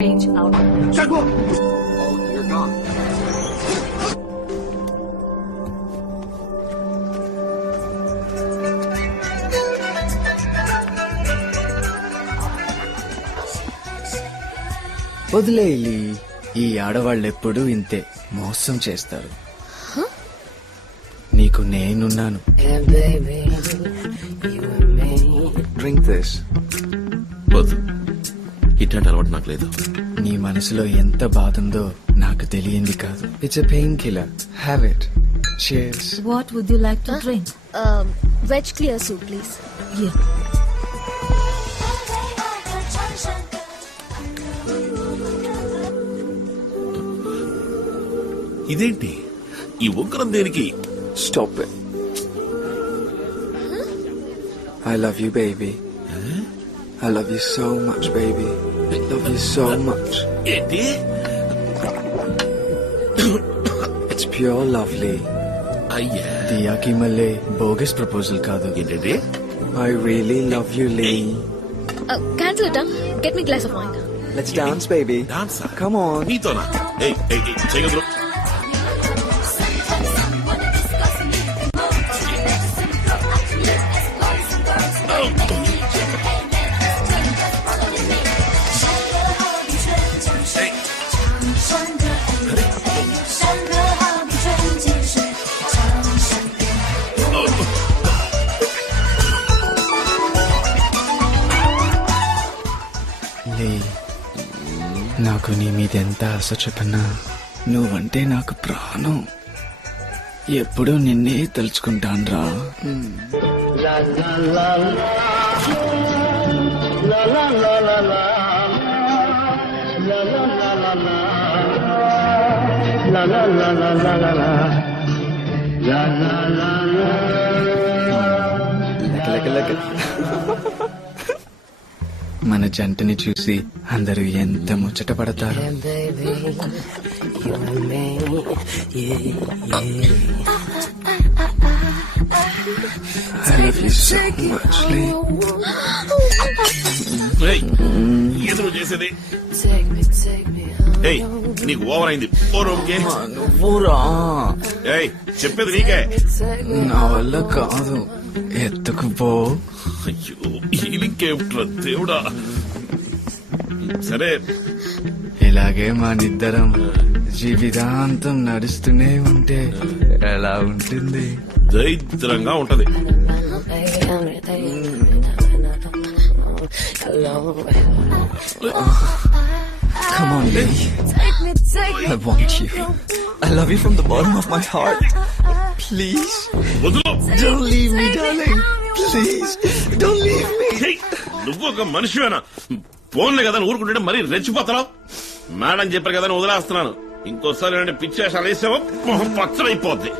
Range out. Jaguar! Oh, you're gone. వదిలేయి. ఈ ఆడవాళ్ళెప్పుడూ ఇంతే మోసం చేస్తారు. నీకు నేనున్నాను. Drink this. వద్దు, ఇట్లాంటి అలవాటు నాకు లేదు. నీ మనసులో ఎంత బాధ ఉందో నాకు తెలియంది కాదు. It's a painkiller. Have it. Cheers. What would you like to drink? Veg clear soup, please. Yeah. ఇదేంటి ఈ ఉగ్రం దేనికి? Stop it. I love you, baby. I love you so much, baby. I love you so much. ఏంటి? It's pure lovely. అయ్యా, దియాకి మళ్ళీ bogus proposal కాదు. ఏంటంటే I really love you, Lee. Cancel it, huh? Get me a glass of wine. Let's dance, baby. డాన్సా? Come on. నీతోనా? ఏయ్ ఏయ్ ఏయ్, చేయగలరు? లే, నాకు నీ మీద ఎంత ఆశ చెప్పన్నా నువ్వంటే నాకు ప్రాణం. ఎప్పుడూ నిన్నే తలుచుకుంటాన్రా. మన జంటని చూసి అందరూ ఎంత ముచ్చట పడతారు. I love you so much, Lee. ఏయ్, ఎదురు చేసేది. ఏయ్, నీకు ఓవర్ అయింది. ఓ రూమ్కే. నువ్వురా, ఏయ్, చెప్పేది నీకే. నా వల్ల కాదు. ఎత్తుకుపో. అయ్యో, ఈలింకేమిట్రా దేవుడా. సరే, ఇలాగే మానిద్దరం జీవితాంతం నడుస్తూనే ఉంటే ఎలా ఉంటుంది? దరిద్రంగా ఉంటది. Come on, Lee. I want you. I love you from the bottom of my heart. Please. వదులు. Don't leave me, darling. Please. Don't leave me. ఏయ్, నువ్వు ఒక మనిషివేనా? ఫోన్లే కదా నువ్వు ఊరుకుంటే మరీ రెచ్చిపోతావు. మేడం చెప్పారు కదా నువ్వు వదిలేస్తున్నాను. ఇంకోసారి ఏమైనా పిచ్చి వేషాలు వేసావో మొహం పచ్చడైపోద్ది.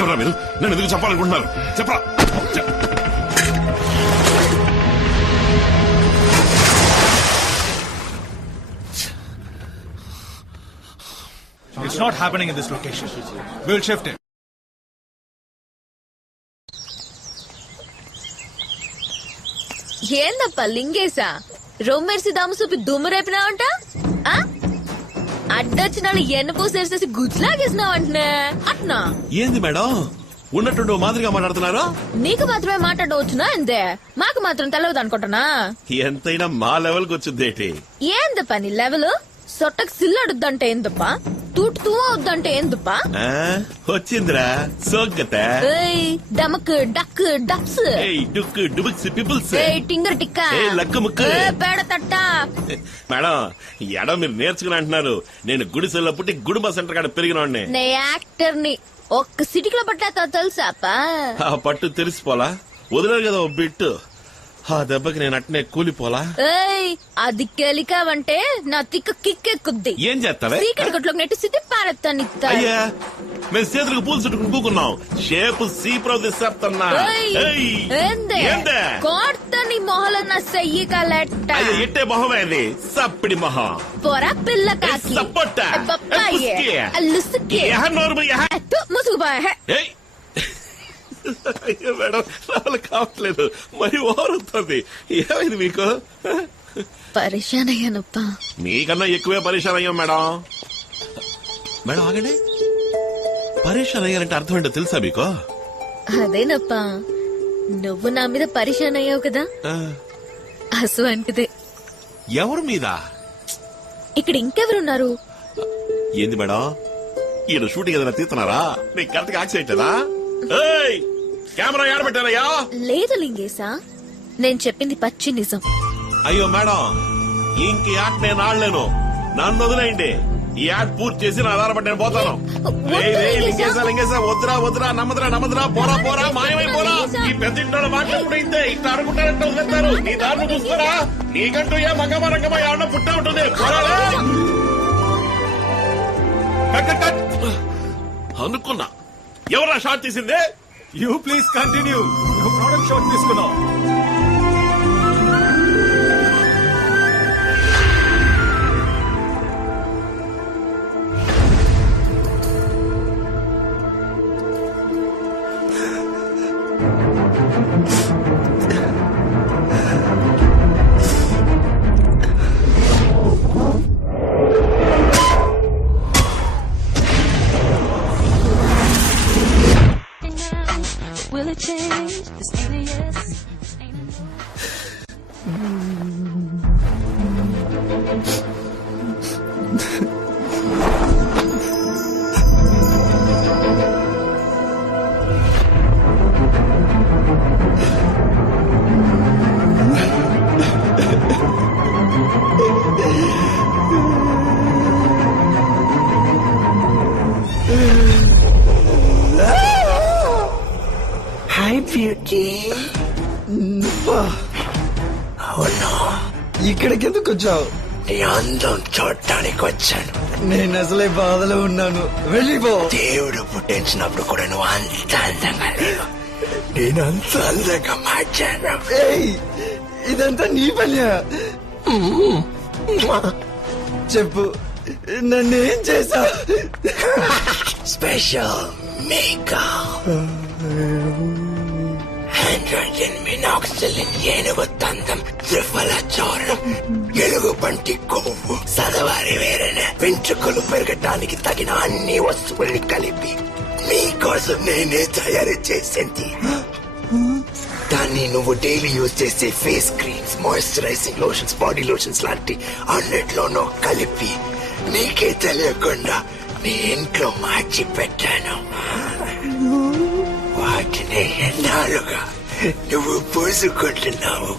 ఎవరా మీరు? నన్ను ఎందుకు చెప్పాలనుకుంటున్నారు? చెప్పరా? It's not happening in this location. We'll shift it. ఏందప్ప లింగేశా రొమ్మెర్సి దమ్ము చూపి దుమ్ము రేపినావంట అడ్డొచ్చిన ఎన్ని పూసేసి గుజ్లాగేసినావంటనే అట్నా ఏంది మేడం ఉన్నట్టు మాదిరిగా మాట్లాడుతున్నారు? నీకు మాత్రమే మాట్లాడవచ్చునా అంతే మాకు మాత్రం తెలవదు అనుకుంటున్నా. ఎంతైనా మా లెవెల్కి వచ్చిందేటి? ఏందప్ప నీ లెవెల్? సొట్టకు సిల్లడుద్దంటే ఏందప్ప, తూటు తూ అవుద్దంటే ఏందప్ప? వచ్చిందిరా సోగ్గత. డమక్ డక్ డప్స్ డుక్ డుబుక్స్ పిపుల్స్ టింగర్ టిక్క లక్కు ముక్కు పేడ తట్ట. మేడం ఎడం మీరు నేర్చుకుని అంటున్నారు. నేను గుడిసెల్లో పుట్టి గుడుంబ సెంటర్ కాడ పెరిగినోడ్ని. నే యాక్టర్ ని ఒక్క సిటికిలో పట్టా తెలుసాపా? ఆ పట్టు తెలిసిపోలా వదిలేరు కదా ఓ బిట్టు. ఆ దెబ్బకి నేను అట్నే కూలిపోలా. అది కెలికావంటే నా తిక్క కిక్కెక్కుద్ది. ఏం చేస్తావే? సీకటి గట్లోకి నెట్టి సిద్ధి పారెత్తాను. అయ్యా మేము చేతులకు పూలు చుట్టుకుని కూకున్నాం. షేపు సీప్రవ్ తీసేస్తున్నా. కోర్తని మొహల నా సెయ్యి కలెట్ట. అయ్యో ఎట్టే మొహమే అది సప్పిడి మొహం. పొర పిల్ల కాకి సప్పొట్ట ముసుగుపోయా. అయ్యో మేడం రాళ్ళు కావట్లేదు, మరి ఓరుతుంది. ఏమైంది మీకు? పరిశాన్ అయ్యానప్ప. మీకన్నా ఎక్కువే పరిశాన్ అయ్యాం మేడం. మేడం ఆగండి, పరిశాన్ అయ్యారంటే అర్థం ఏంటో తెలుసా మీకు? అదేనప్ప, నువ్వు నా మీద పరిశాన్ అయ్యావు కదా, అసు అంటదే. ఎవరి మీద? ఇక్కడ ఇంకెవరున్నారు? ఏంది మేడం ఈయన షూటింగ్ ఏదైనా తీస్తున్నారా? నీకు కరెక్ట్ గా యాక్సిడెంట్ లేదా? కెమెరా ఏడబెట్టారయ్యా? లేదు లింగేశా, నేను చెప్పింది పచ్చి నిజం. అయ్యో మేడం ఇంక యాడ్ నేను ఆడలేను, నన్ను వదిలేయండి. ఈ యాడ్ పూర్తి చేసి నా ఆధారపడి నేను పోతాను. లింగేశా వద్దురా వద్దురా నమ్మదురా నమ్మదురా పోరా పోరా మాయమైపోరా. ఈ పెద్ద ఇంట్లో మాట్లాడుకుంటే ఇంతే ఇట్లా అనుకుంటారంటే వదిలేస్తారు. నీ దారిని చూస్తారా? నీకంటూ ఏ మంగమ్మ రంగమ్మ ఎవరన్నా పుట్టే ఉంటుంది. అనుకున్నా ఎవరా షాట్ తీసింది? You please continue. నువ్వు ప్రోడక్ట్ షాట్ తీసుకున్నావు. Will it change? This alias. Hi beauty. అవునా, ఇక్కడికి ఎందుకు వచ్చావు? నీ అందం చూడటానికి వచ్చాను. నేను అసలే బాధలో ఉన్నాను, వెళ్ళిపో. దేవుడు పుట్టించినప్పుడు కూడా నువ్వు అంత అందంగా లేవు, నేను అంత అందంగా మార్చాను. ఇదంతా నీ పని. చెప్పు, నన్నేం చేశా? స్పెషల్ మేకప్, ఆండ్రోజన్ మినాక్సిలిన్ ఏనుగు తందం త్రిఫల చౌరం ఎలుగు పంటి కొవ్వు సదవారి వేరైన వెంట్రుకలు పెరగటానికి తగిన అన్ని వస్తువుల్ని కలిపి మీకోసం నేనే తయారు చేసింది. దాన్ని నువ్వు డైలీ యూజ్ చేసే face creams, moisturising lotions, body lotions లాంటి అన్నిట్లోనూ కలిపి నీకే తెలియకుండా నీ ఇంట్లో మార్చి పెట్టాను. వాటిని ఎన్నాళ్ళుగా నువ్వు పూసుకుంటున్నావు.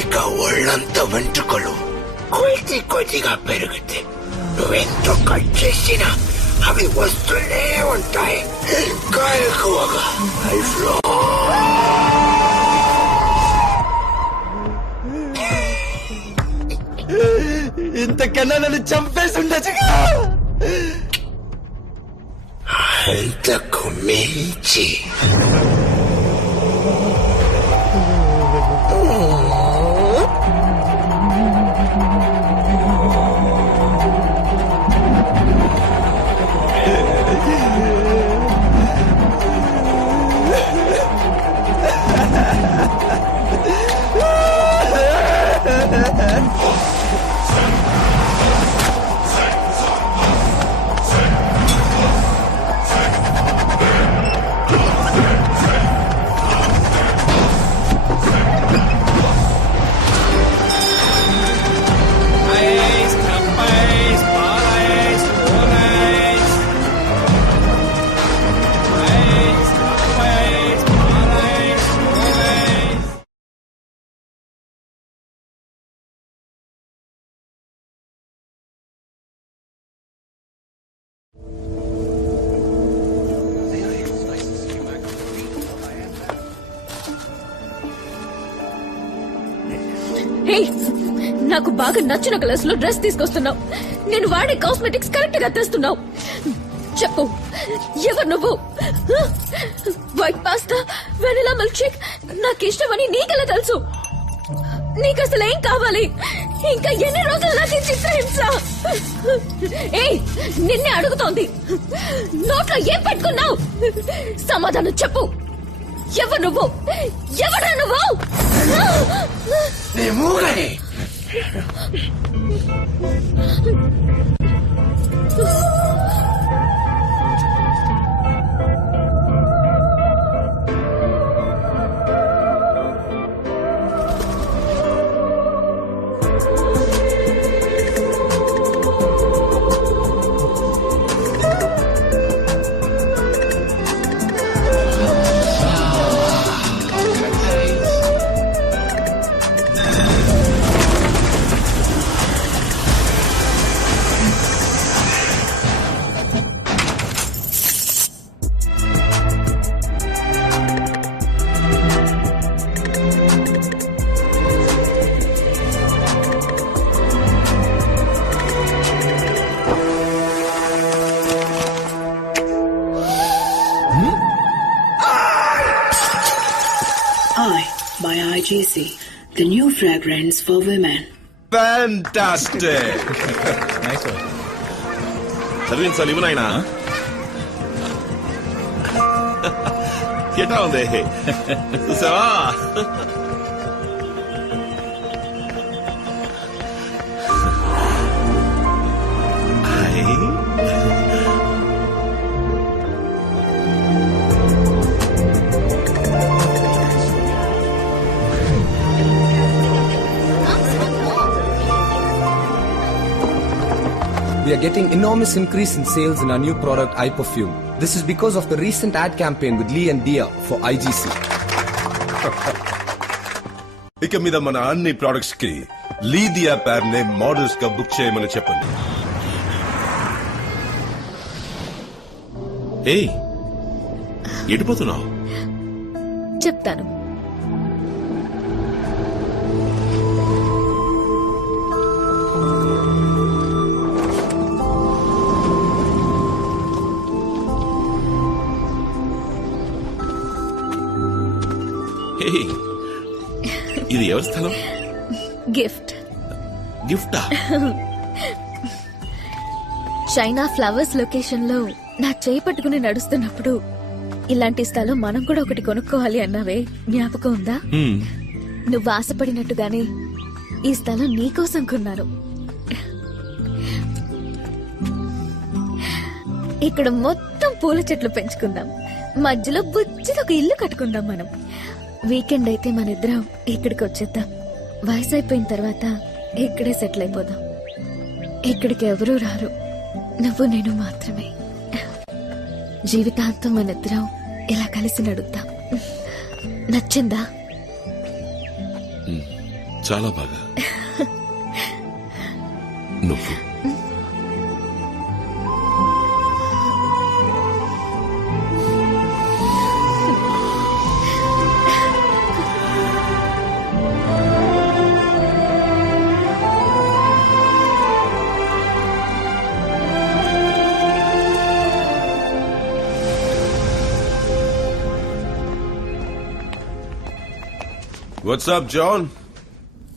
ఇక ఒళ్ళంతా వెంట్రుకలు కొద్దిగా పెరుగుతాయి. నువ్వెంతో కట్ చేసినా అవి వస్తూనే ఉంటాయి. ఇంకా ఎక్కువగా ఇంతకన్నా నన్ను చంపేసి ఉండొచ్చుగా. అంతకు మించి హే, నాకు బాగా నచ్చిన కలర్స్ లో డ్రెస్ తీసుకొస్తున్నావు. నేను వాడే కాస్మెటిక్స్ కరెక్ట్ గా తెస్తున్నావు. చెప్పు, ఎవరు నువ్వు? White pasta, vanilla milk shake నాకు ఇష్టమని నీకెలా తెలుసు? నీకు అసలు ఏం కావాలి? ఇంకా ఎన్ని రోజులు నాకు చిత్రహింస? ఏయ్, నిన్నే అడుగుతోంది. నోట్లో ఏం పెట్టుకున్నావు? సమాధానం చెప్పు. ఎవరు నువ్వు? ఎవరా నువ్వు? మూగనే by IGC, the new fragrance for women. Fantastic! Nice one. చదివించాలి ఇవి నాయనా. ఎట్లా ఉంది చూసావా? We are getting enormous increase in sales in our new product, iPerfume. This is because of the recent ad campaign with Lee and Dia for IGC. ఇక మీద మన అన్ని ప్రొడక్ట్స్ కి లీదియా పేర్ నే మోడల్స్ గా బుక్ చేయమని చెప్పండి. ఏయ్, ఎడిపోతున్నావు? చెప్తాను. ఇది ఎవరి స్థలం? గిఫ్ట్. గిఫ్టా? చైనా ఫ్లవర్స్ లొకేషన్ లో నా చేయి పట్టుకుని నడుస్తున్నప్పుడు ఇలాంటి స్థలం మనం కూడా ఒకటి కొనుక్కోవాలి అన్నావే, జ్ఞాపకం ఉందా? నువ్వు ఆశపడినట్టుగానే ఈ స్థలం నీకోసం కొన్నాను. ఇక్కడ మొత్తం పూల చెట్లు పెంచుకుందాం, మధ్యలో బుజ్జిలో ఒక ఇల్లు కట్టుకుందాం. మనం వీకెండ్ అయితే మన ఇద్దరం ఇక్కడికి వచ్చేద్దాం. వయసు అయిపోయిన తర్వాత ఇక్కడే సెటిల్ అయిపోదాం. ఇక్కడికి ఎవరూ రారు, నువ్వు నేను మాత్రమే. జీవితాంతం మన ఇద్దరం ఇలా కలిసి నడుద్దాం. నచ్చిందా? చాలా బాగా. నువ్వు What's up, John?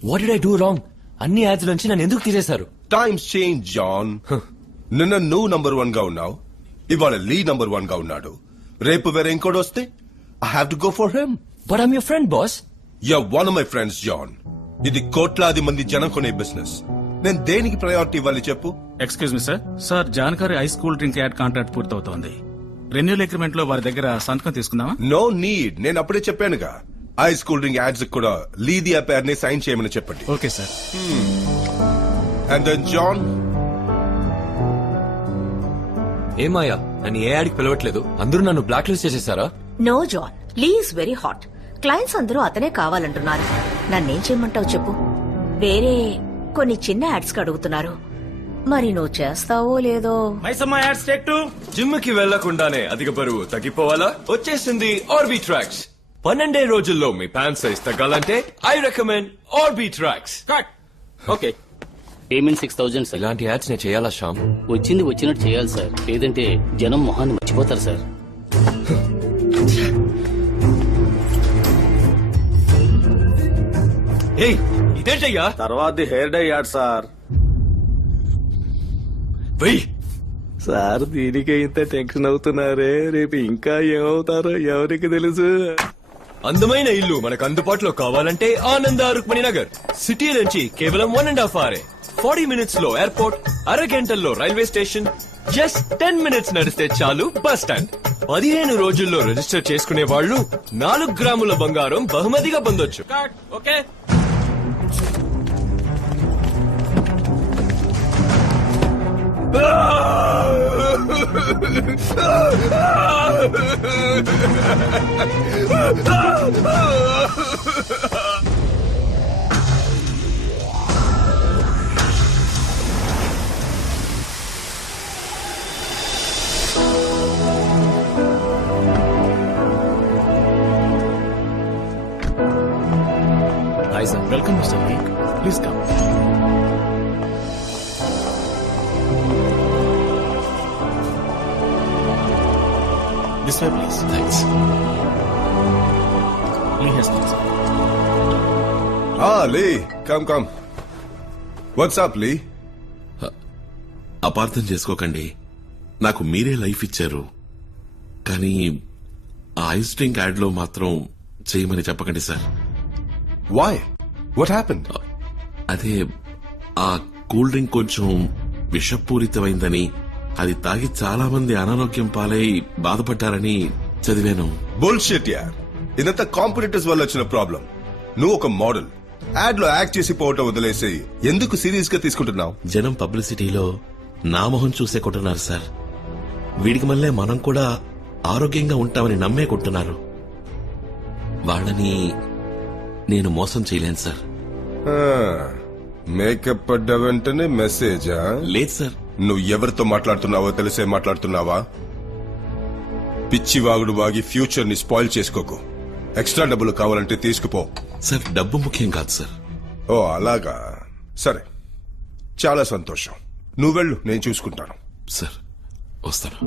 What did I do wrong? అన్ని యాడ్స్ నుంచి నన్ను ఎందుకు తీసేశారు? Times change, John. నిన్న నువ్వు నంబర్ 1 గా ఉన్నావు, ఇవాళ లీ నంబర్ 1 గా ఉన్నాడు. రేపు వేరే ఇంకోటి వస్తే I have to go for him. But I'm your friend boss. You're one of my friends, John. ఇది కోట్లాది మంది జనం కొనే బిజినెస్. నేను దేనికి ప్రయారిటీ ఇవ్వాలి చెప్పు? Excuse me sir. సార్ జాన్కారి ice cool drink ad contract పూర్తవుతోంది. రెన్యూల్ అగ్రిమెంట్ లో వారి దగ్గర సంతకం తీసుకుందామా? No need. నేను అప్పుడే చెప్పానుగా, ఐస్ కూల్ డ్రింక్ యాడ్స్ కూడా లీదియా పేరుని సైన్ చేయమని చెప్పండి. Okay sir. And then John, ఏమాయా, నన్ను ఏ యాడ్కి పిలవట్లేదు, అందరూ నన్ను బ్లాక్ లిస్ట్ చేసేసారా? No John, Lee is very hot. Clients అందరూ అతనే కావాలంటున్నారు. నన్నేం చేయమంటావు చెప్పు? వేరే కొన్ని చిన్న యాడ్స్ కి అడుగుతున్నారు, మరి నువ్వు చేస్తావో లేదో. జిమ్ కి వెళ్లకుండానే అధిక బరువు తగ్గిపోవాలా? వచ్చేసింది ఆర్బీ ట్రాక్స్. 12 రోజుల్లో మీ ప్యాంట్ సైజ్ తగ్గాలంటే I recommend RB tracks. Okay, payment 6,000 sir. ఇలాంటి యాడ్స్ నేను చేయాలా శ్యామ్? వచ్చింది వచ్చినట్టు చేయాలి సార్, లేదంటే జనం మొహాన్ని మర్చిపోతారు సార్. ఏయ్, ఇదేంటయ్యా? తర్వాత హెయిర్ డై యాడ్ సార్. వెయ్ సార్, దీనికే ఇంత టెన్షన్ అవుతున్నారే, రేపు ఇంకా ఏమవుతారో ఎవరికి తెలుసు. అందమైన ఇల్లు మనకు అందుబాటులో కావాలంటే ఆనంద రుక్మిణి నగర్. సిటీ నుంచి కేవలం 1.5 hours, 40 minutes లో ఎయిర్పోర్ట్, అరగంటల్లో రైల్వే స్టేషన్, జస్ట్ 10 minutes నడిస్తే చాలు బస్ స్టాండ్. 15 రోజుల్లో రిజిస్టర్ చేసుకునే వాళ్ళు 4 గ్రాముల బంగారం బహుమతిగా పొందొచ్చు. Okay, Hi sir, welcome Mr. Lee. Please come. This way, please. Thanks. Lee has come, sir. Lee, come. What's up, Lee? అపార్థం చేసుకోకండి, నాకు మీరే లైఫ్ ఇచ్చారు, కానీ ఆ ఐస్ డ్రింక్ యాడ్ లో మాత్రం చేయమని చెప్పకండి సార్. Why? What happened? అదే, ఆ కూల్ డ్రింక్ కొంచెం విషపూరితమైందని, అది తాగి చాలా మంది అనారోగ్యం పాలై బాధపడ్డారని చదివాను. బుల్షిట్ యార్. ఇదంతా కాంపిటీటర్స్ వల్ల వచ్చిన ప్రాబ్లం. నువ్వు ఒక మోడల్, యాడ్ లో యాక్ట్ చేసి పోవటం వదిలేసి ఎందుకు సీరియస్ గా తీసుకుంటున్నావు? జనం పబ్లిసిటీలో నా మొహం చూసే కొంటున్నారు సార్. వీడికి మళ్ళీ మనం కూడా ఆరోగ్యంగా ఉంటామని నమ్మే కొంటున్నారు. వాళ్ళని నేను మోసం చేయలేను సార్. మేకప్ పడ్డ వెంటనే మెసేజా? లేదు సార్. నువ్వు ఎవరితో మాట్లాడుతున్నావో తెలిసే మాట్లాడుతున్నావా? పిచ్చి వాగుడు వాగి ఫ్యూచర్ ని స్పాయిల్ చేసుకోకు. ఎక్స్ట్రా డబ్బులు కావాలంటే తీసుకుపో. సార్, డబ్బు ముఖ్యం కాదు సార్. ఓ అలాగా, సరే, చాలా సంతోషం. నువ్వు వెళ్ళు, నేను చూసుకుంటాను. సార్, వస్తాను.